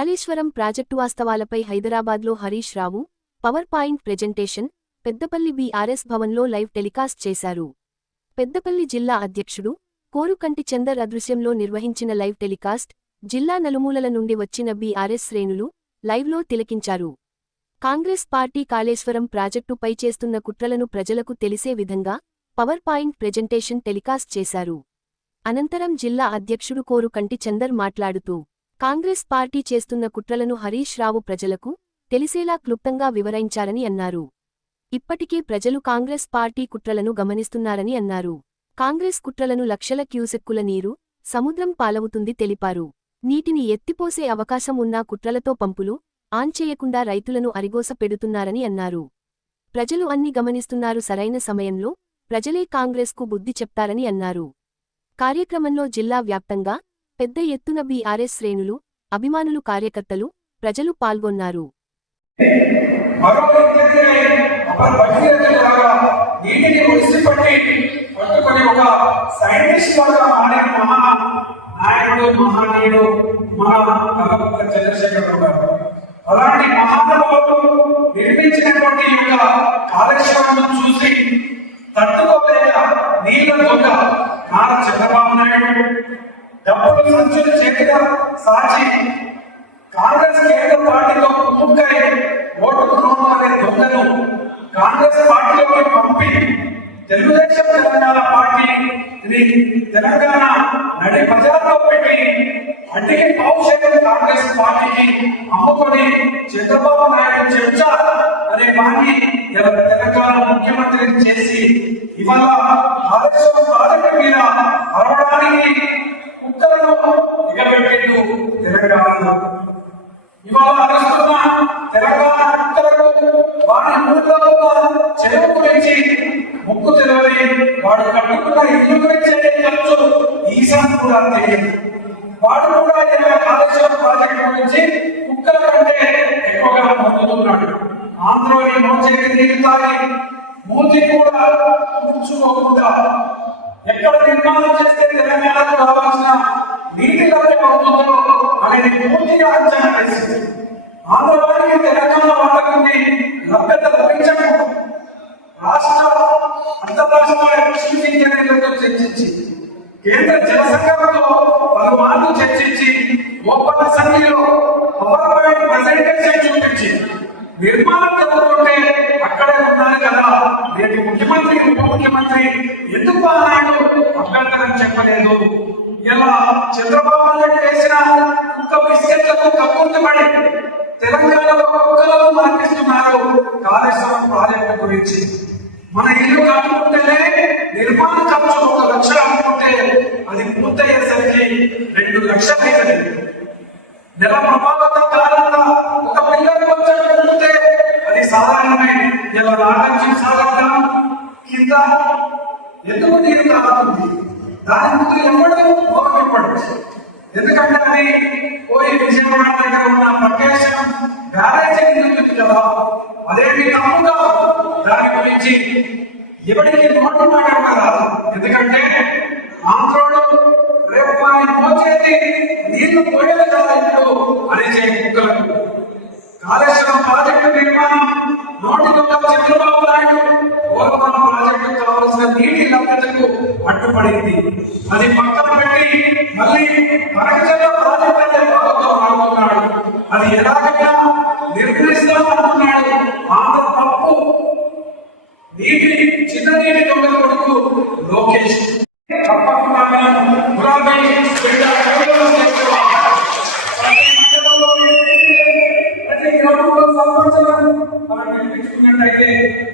Kaleshwaram project వాస్తవాలపై హైదరాబాద్లో Harish Rao power point presentation Peddapalli BRS భవన్లో లైవ్ టెలికాస్ట్ చేశారు. పెద్దపల్లి జిల్లా అధ్యక్షుడు కోరుకంటి చందర్ అదృశ్యంలో నిర్వహించిన లైవ్ టెలికాస్ట్ జిల్లా నలుమూలల నుండి వచ్చిన బీఆర్ఎస్ శ్రేణులు లైవ్లో తిలకించారు. కాంగ్రెస్ పార్టీ కాళేశ్వరం ప్రాజెక్టుపై చేస్తున్న కుట్రలను ప్రజలకు తెలిసే విధంగా పవర్ పాయింట్ ప్రెజెంటేషన్ టెలికాస్ట్ చేశారు. అనంతరం జిల్లా అధ్యక్షుడు కోరుకంటి చందర్ మాట్లాడుతూ కాంగ్రెస్ పార్టీ చేస్తున్న కుట్రలను హరీష్ రావు ప్రజలకు తెలిసేలా క్లుప్తంగా వివరించారని అన్నారు. ఇప్పటికే ప్రజలు కాంగ్రెస్ పార్టీ కుట్రలను గమనిస్తున్నారని అన్నారు. కాంగ్రెస్ కుట్రలను లక్షల క్యూసెక్కుల నీరు సముద్రం పాలవుతుంది తెలిపారు. నీటిని ఎత్తిపోసే అవకాశం ఉన్నా కుట్రలతో పంపులు ఆన్ చేయకుండా రైతులను అరిగోస పెడుతున్నారని అన్నారు. ప్రజలు అన్ని గమనిస్తున్నారు, సరైన సమయంలో ప్రజలే కాంగ్రెస్కు బుద్ధి చెప్తారని అన్నారు. కార్యక్రమంలో జిల్లా వ్యాప్తంగా పెద్ద ఎత్తున బీఆర్ఎస్ శ్రేణులు, అభిమానులు, కార్యకర్తలు, ప్రజలు పాల్గొన్నారు. అలాంటి మహానుభావులు నిర్మించినటువంటి యొక్క కాళేశ్వరం చూసి తట్టుకోలేక నీళ్ళ దొంగ నారా చంద్రబాబు నాయుడు డబ్బులు సంచులు చేతిగా సాచి కాంగ్రెస్ కేంద్ర పార్టీలో కుమ్ముక్కై ఓటుకు నోటు అనే దొంగను కాంగ్రెస్ పార్టీలోకి పంపి తెలుగుదేశం తెలంగాణ పార్టీని తెలంగాణ నడి బజార్లో పెట్టి అడ్డికి పావుశేఖర్ కాంగ్రెస్ పార్టీకి అమ్ముకొని చంద్రబాబు నాయుడు చెంచా అనే వాడిని తెలంగాణ ముఖ్యమంత్రిని చేసి ఇవాళ కాళేశ్వరం ప్రాజెక్టు మీద అరవడానికి కుక్కలను ఎగబెట్టిండు తెలంగాణలో. ఇవాళ అరుస్తున్న తెలంగాణ కుక్కలకు వారి ఊళ్ళో చెరువు గురించి ముక్కు తెలవని వాడు కట్టుకున్న ఇల్లు గురించి ఖర్చు ఈసారి కూడా తెలియదు. వాడు కూడా కాళేశ్వరం ప్రాజెక్టు గురించి కుక్కల కంటే ఎక్కువగా పొందుతున్నాడు. ఆంధ్రలోని మోచేతి నీరు తాగి మూతి కూడా కూర్చుకోకుండా ఎక్కడ నిర్మాణం చేస్తే తెలంగాణకు రావాల్సిన నీటి లభ్యం అవుతుందో అనేది పూర్తిగా అంచనా వేసింది. ఆంధ్రప్రదేశ్ తెలంగాణ వాళ్ళకి లభ్యత లభించడం రాష్ట్ర అంతర్రాష్ట్ర చర్చించి కేంద్ర జల సంఘంతో పలుమార్లు చర్చించి ఓపెన్ అసెంబ్లీలో పవర్ పాయింట్ ప్రెజెంటేషన్ చూపించి నిర్మాణం జరుగుతుంటే అక్కడే ఉన్నారు కదా, నేటి ముఖ్యమంత్రి ఉప ముఖ్యమంత్రి ఎందుకు ఆనాడు అభ్యంతరం చెప్పలేదు? ఇలా చంద్రబాబు నాయుడు వేసిన కుక్క బిస్కెట్లకు కక్కుర్తిపడి తెలంగాణలో కుక్కలను మార్పిస్తున్నారు. కాళేశ్వరం ప్రాజెక్టు గురించి మన ఇల్లు కట్టుకుంటేనే నిర్మాణ ఖర్చు 1 లక్ష అనుకుంటే అది పూర్తయ్యేసరికి 2 లక్షలు అవుతుంది. నెల ప్రభావితం కాలంలో ఒక పిల్లలు కొంచెం అది సాధారణమే. ఇలా నాటకం సాధారణ కింద ఎందుకు నీరు తాగుతుంది, దాని ముందు ఎవడు గౌరవింపడు. ఎందుకంటే అది పోయి విజయవాడ దగ్గర ఉన్న ప్రకాశం బ్యారేజీ నిలుతుంది కదా, అదేమి తప్పుగా దాని గురించి ఎవరికి నోటు మాట్లాడరాదు. ఎందుకంటే ఆంధ్రుడు రేపు వారిని మోచేది నీళ్లు పోయేది కాదు ఇప్పుడు అనే కుక్కలకు. కాళేశ్వరం ప్రాజెక్టు నిర్మాణం నోటితో చంద్రబాబు నాయుడు పోలవరం ప్రాజెక్టు కావాల్సిన నీటి లభ్యతకు అడ్డుపడింది. అది పక్కన పెట్టి మళ్ళీ మరకజల ప్రాజెక్టు అనే బాధతో ఆడుతున్నాడు. అది ఎలాగైనా నిర్మిస్తామంటున్నాడు. ఆంధ్ర తప్పు నీటి చిన్న నీటి దొంగ కొడుకు లోకేష్ తప్పకుండా అయితే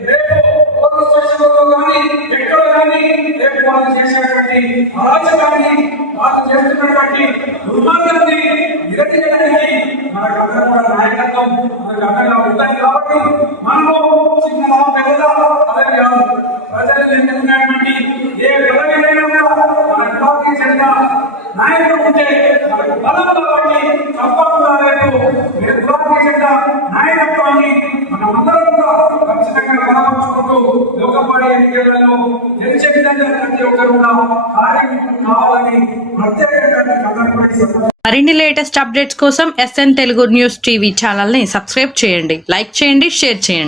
రేపు పోలీస్ స్టేషన్లో కానీ ఎక్కడ కానీ రేపు వాళ్ళు చేసేటువంటి అరాచకాన్ని, వాళ్ళు చేస్తున్నటువంటి దుర్మార్గాన్ని నిరసించడానికి మనకందరం కూడా నాయకత్వం మనకు అండగా ఉంటుంది. కాబట్టి మనము చిన్న పెద్దగా పదవి కాదు, ప్రజలు ఎన్నుకున్నటువంటి ఏ పదవినైనా మన పార్టీ చెందిన నాయకుడు ఉంటే మనకు బలం కాబట్టి తప్పకుండా రేపు పార్టీ చెందిన నాయకత్వాన్ని మనమందరం కూడా ఖచ్చితంగా బలపరుచుకుంటూ లోకపాడి ఎన్నికలను గెలిచే విధంగా ప్రతి ఒక్కరు కూడా కార్యం కావాలని ప్రత్యేకంగా మరిన్ని లేటెస్ట్ అప్డేట్స్ కోసం SN తెలుగు న్యూస్ టీవీ ఛానల్ని సబ్స్క్రైబ్ చేయండి, లైక్ చేయండి, షేర్ చేయండి.